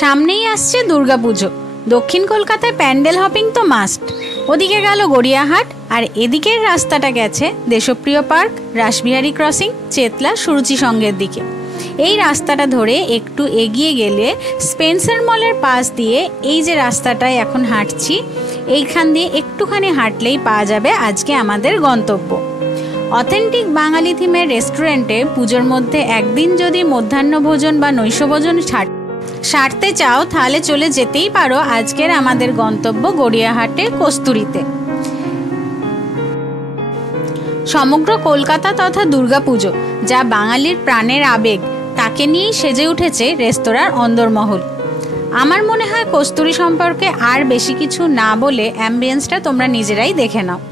সামনেই আসছে দুর্গাপুজো। দক্ষিণ কলকাতায় প্যান্ডেল হপিং তো মাস্ট। ওদিকে গেল গড়িয়াহাট, আর এদিকের রাস্তাটা গেছে দেশপ্রিয় পার্ক, রাসবিহারী ক্রসিং, চেতলা, সুরুচি সঙ্গের দিকে। এই রাস্তাটা ধরে একটু এগিয়ে গেলে স্পেন্সার মলের পাশ দিয়ে এই যে রাস্তাটায় এখন হাঁটছি, এইখান দিয়ে একটুখানি হাঁটলেই পাওয়া যাবে আজকে আমাদের গন্তব্য। অথেন্টিক বাঙালি থিমের রেস্টুরেন্টে পুজোর মধ্যে একদিন যদি মধ্যাহ্নভোজন বা নৈশভোজন সারতে চাও, তাহলে চলে যেতেই পারো আজকের আমাদের গন্তব্য গড়িয়াহাটের কস্তুরীতে। সমগ্র কলকাতা তথা দুর্গাপুজো যা বাঙালির প্রাণের আবেগ, তাকে নিয়েই সেজে উঠেছে রেস্তোরাঁর অন্দরমহল। আমার মনে হয় কস্তুরী সম্পর্কে আর বেশি কিছু না বলে অ্যাম্বিয়েন্সটা তোমরা নিজেরাই দেখে নাও।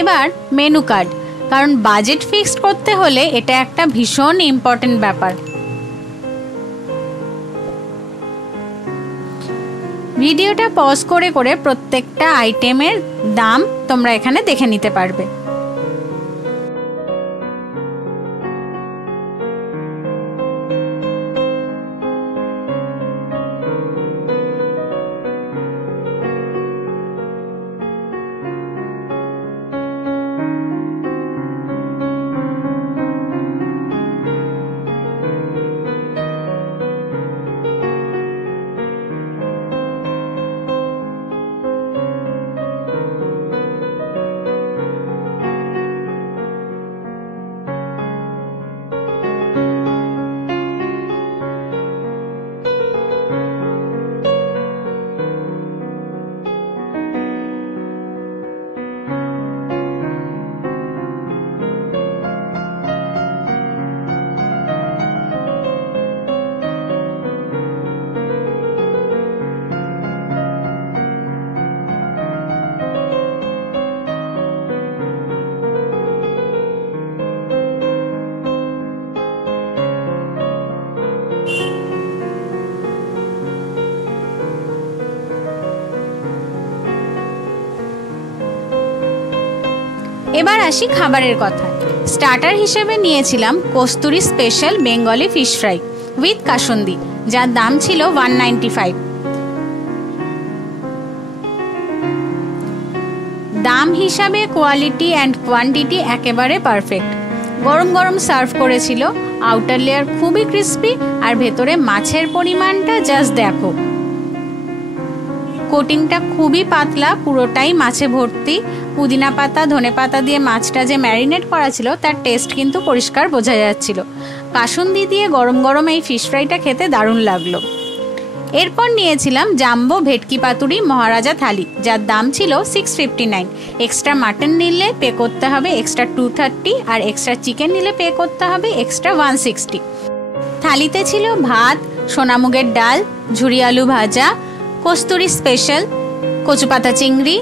এবার মেনু কার্ড, কারণ বাজেট ফিক্সড করতে হলে এটা একটা ভীষণ ইম্পর্টেন্ট ব্যাপার। ভিডিওটা পজ করে করে প্রত্যেকটা আইটেমের দাম তোমরা এখানে দেখে নিতে পারবে। এবার আসি খাবারের কথা। স্টার্টার হিসেবে নিয়েছিলাম Kasturi special Bengali fish fry with kasundi, যার দাম ছিল 195। দাম হিসাবে কোয়ালিটি অ্যান্ড কোয়ান্টিটি একেবারে পারফেক্ট। গরম গরম সার্ভ করেছিল, আউটার লেয়ার খুবই ক্রিস্পি, আর ভেতরে মাছের পরিমাণটা জাস্ট দেখো। কোটিংটা খুবই পাতলা, পুরোটাই মাছে ভর্তি। পুদিনা পাতা, ধনে পাতা দিয়ে মাছটা যে ম্যারিনেট করা ছিল তার টেস্ট কিন্তু পরিষ্কার বোঝা যাচ্ছিল। কাসুন্দি দিয়ে গরম গরম এই ফিশ ফ্রাইটা খেতে দারুণ লাগলো। এরপর নিয়েছিলাম জাম্বো ভেটকি পাতুরি মহারাজা থালি, যার দাম ছিল 659। এক্সট্রা মাটন নিলে পে করতে হবে এক্সট্রা 230, আর এক্সট্রা চিকেন নিলে পে করতে হবে এক্সট্রা 160। থালিতে ছিল ভাত, সোনামুগের ডাল, ঝুরি আলু ভাজা, কস্তুরী স্পেশাল, কচুপাতা চিংড়ি,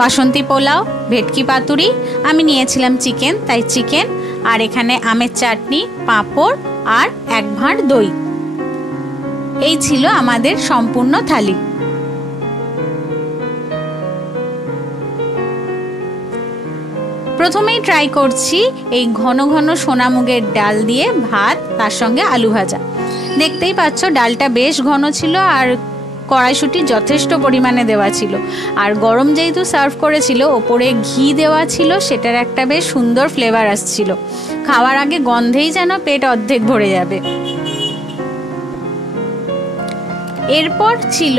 বাসন্তী পোলাও, ভেটকি পাতুরি। আমি নিয়েছিলাম চিকেন, তাই চিকেন, আর এখানে আমের চাটনি, পাঁপড় আর 1 ভাঁড় দই। এই ছিল আমাদের সম্পূর্ণ থালি। প্রথমেই ট্রাই করছি এই ঘন ঘন সোনামুগের ডাল দিয়ে ভাত, তার সঙ্গে আলু ভাজা। দেখতেই পাচ্ছ ডালটা বেশ ঘন ছিল আর কড়াইশুঁটি যথেষ্ট পরিমাণে দেওয়া ছিল। আর গরম যেহেতু সার্ভ করেছিল, ওপরে ঘি দেওয়া ছিল, সেটার একটা বেশ সুন্দর ফ্লেভার আসছিল। খাওয়ার আগে গন্ধেই যেন পেট অর্ধেক ভরে যাবে। এরপর ছিল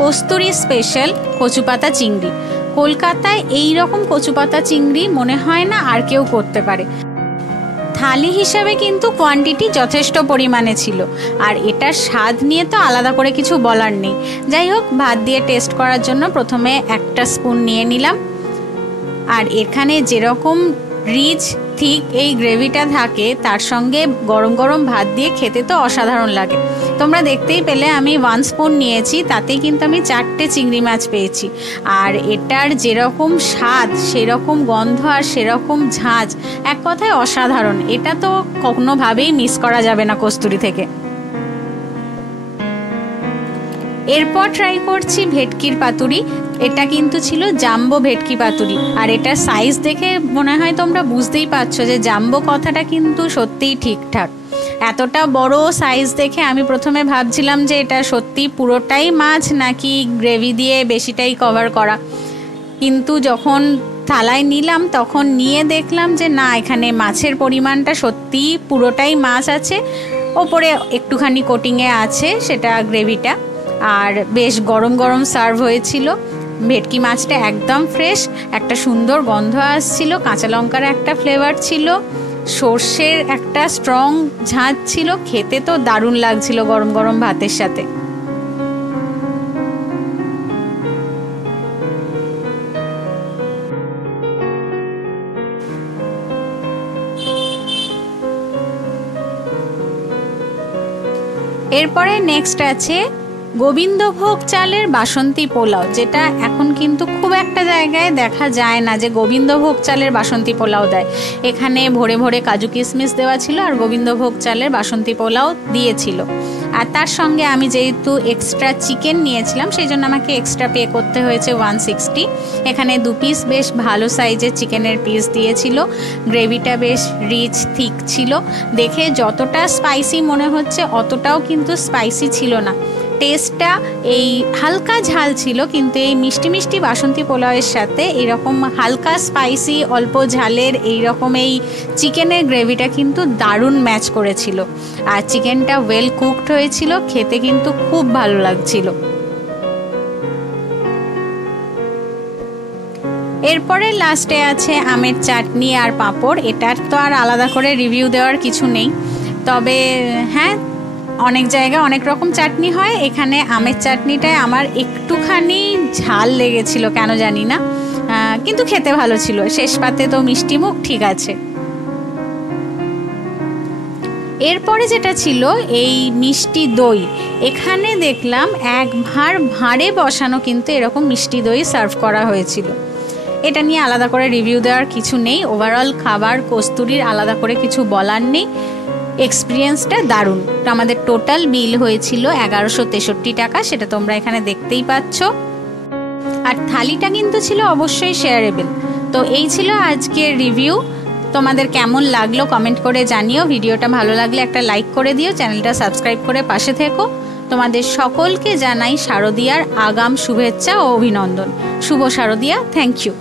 কস্তুরী স্পেশাল কচুপাতা চিংড়ি। কলকাতায় এই রকম কচুপাতা চিংড়ি মনে হয় না আর কেউ করতে পারে। থালি হিসাবে কিন্তু কোয়ান্টিটি যথেষ্ট পরিমাণে ছিল, আর এটার স্বাদ নিয়ে তো আলাদা করে কিছু বলার নেই। যাই হোক, ভাত দিয়ে টেস্ট করার জন্য প্রথমে একটা স্পুন নিয়ে নিলাম। আর এখানে যেরকম রিচ থিক এই গ্রেভিটা থাকে, তার সঙ্গে গরম গরম ভাত দিয়ে খেতে তো অসাধারণ লাগে। তোমরা দেখতেই পেলে আমি 1 স্পুন নিয়েছি, তাতেই কিন্তু আমি 4টে চিংড়ি মাছ পেয়েছি। আর এটার যেরকম স্বাদ, সেরকম গন্ধ আর সেরকম ঝাঁঝ, এক কথায় অসাধারণ। এটা তো কোনোভাবেই মিস করা যাবে না কস্তুরী থেকে। এরপর ট্রাই করছি ভেটকির পাতুরি। এটা কিন্তু ছিল জাম্বো ভেটকি পাতুরি, আর এটা সাইজ দেখে মনে হয় তোমরা বুঝতেই পারছো যে জাম্বো কথাটা কিন্তু সত্যিই ঠিকঠাক। এতটা বড় সাইজ দেখে আমি প্রথমে ভাবছিলাম যে এটা সত্যি পুরোটাই মাছ নাকি গ্রেভি দিয়ে বেশিটাই কভার করা, কিন্তু যখন থালায় নিলাম তখন নিয়ে দেখলাম যে না, এখানে মাছের পরিমাণটা সত্যিই পুরোটাই মাছ আছে। ওপরে একটুখানি কোটিংয়ে আছে সেটা গ্রেভিটা, আর বেশ গরম গরম সার্ভ হয়েছিল। ভেটকি মাছটা একদম ফ্রেশ, একটা সুন্দর গন্ধ আসছিল, কাঁচা লঙ্কার একটা ফ্লেভার ছিল, সর্ষের একটা স্ট্রং ঝাঁঝ ছিল। খেতে তো দারুণ লাগছিল গরম গরম ভাতের সাথে। এরপরে নেক্সট আছে গোবিন্দভোগ চালের বাসন্তী পোলাও, যেটা এখন কিন্তু খুব একটা জায়গায় দেখা যায় না যে গোবিন্দভোগ চালের বাসন্তী পোলাও দেয়। এখানে ভরে ভরে কাজু কিশমিশ দেওয়া ছিল আর গোবিন্দভোগ চালের বাসন্তী পোলাও দিয়েছিল। আর তার সঙ্গে আমি যেহেতু এক্সট্রা চিকেন নিয়েছিলাম, সেই জন্য আমাকে এক্সট্রা পে করতে হয়েছে 160। এখানে 2 পিস বেশ ভালো সাইজের চিকেনের পিস দিয়েছিল। গ্রেভিটা বেশ রিচ থিক ছিল। দেখে যতটা স্পাইসি মনে হচ্ছে অতটাও কিন্তু স্পাইসি ছিল না। টেস্টটা এই হালকা ঝাল ছিল, কিন্তু এই মিষ্টি মিষ্টি বাসন্তী পোলাওয়ের সাথে এরকম হালকা স্পাইসি অল্প ঝালের এইরকম এই চিকেনের গ্রেভিটা কিন্তু দারুণ ম্যাচ করেছিল। আর চিকেনটা ওয়েল কুকড হয়েছিল, খেতে কিন্তু খুব ভালো লাগছিল। এরপরে লাস্টে আছে আমের চাটনি আর পাঁপড়। এটার তো আর আলাদা করে রিভিউ দেওয়ার কিছু নেই, তবে হ্যাঁ, অনেক জায়গায় অনেক রকম চাটনি হয়, এখানে আমের চাটনিটায় আমার একটুখানি ঝাল লেগেছিল কেন জানি না, কিন্তু খেতে ভালো ছিল। শেষ পাতে তো মিষ্টি মুখ, ঠিক আছে। এরপরে যেটা ছিল এই মিষ্টি দই। এখানে দেখলাম এক ভাঁড়ে বসানো কিন্তু এরকম মিষ্টি দই সার্ভ করা হয়েছিল। এটা নিয়ে আলাদা করে রিভিউ দেওয়ার কিছু নেই। ওভারঅল খাবার কস্তুরীর আলাদা করে কিছু বলার নেই। এক্সপিরিয়েন্সটা দারুণ। আমাদের টোটাল বিল হয়েছিল 1163 টাকা, সেটা তোমরা এখানে দেখতেই পাচ্ছ। আর থালিটা কিন্তু ছিল অবশ্যই শেয়ারেবল। তো এই ছিল আজকের রিভিউ। তোমাদের কেমন লাগলো কমেন্ট করে জানিও। ভিডিওটা ভালো লাগলে একটা লাইক করে দিও, চ্যানেলটা সাবস্ক্রাইব করে পাশে থেকো। তোমাদের সকলকে জানাই শারদীয়ার আগাম শুভেচ্ছা ও অভিনন্দন। শুভ শারদীয়া। Thank you.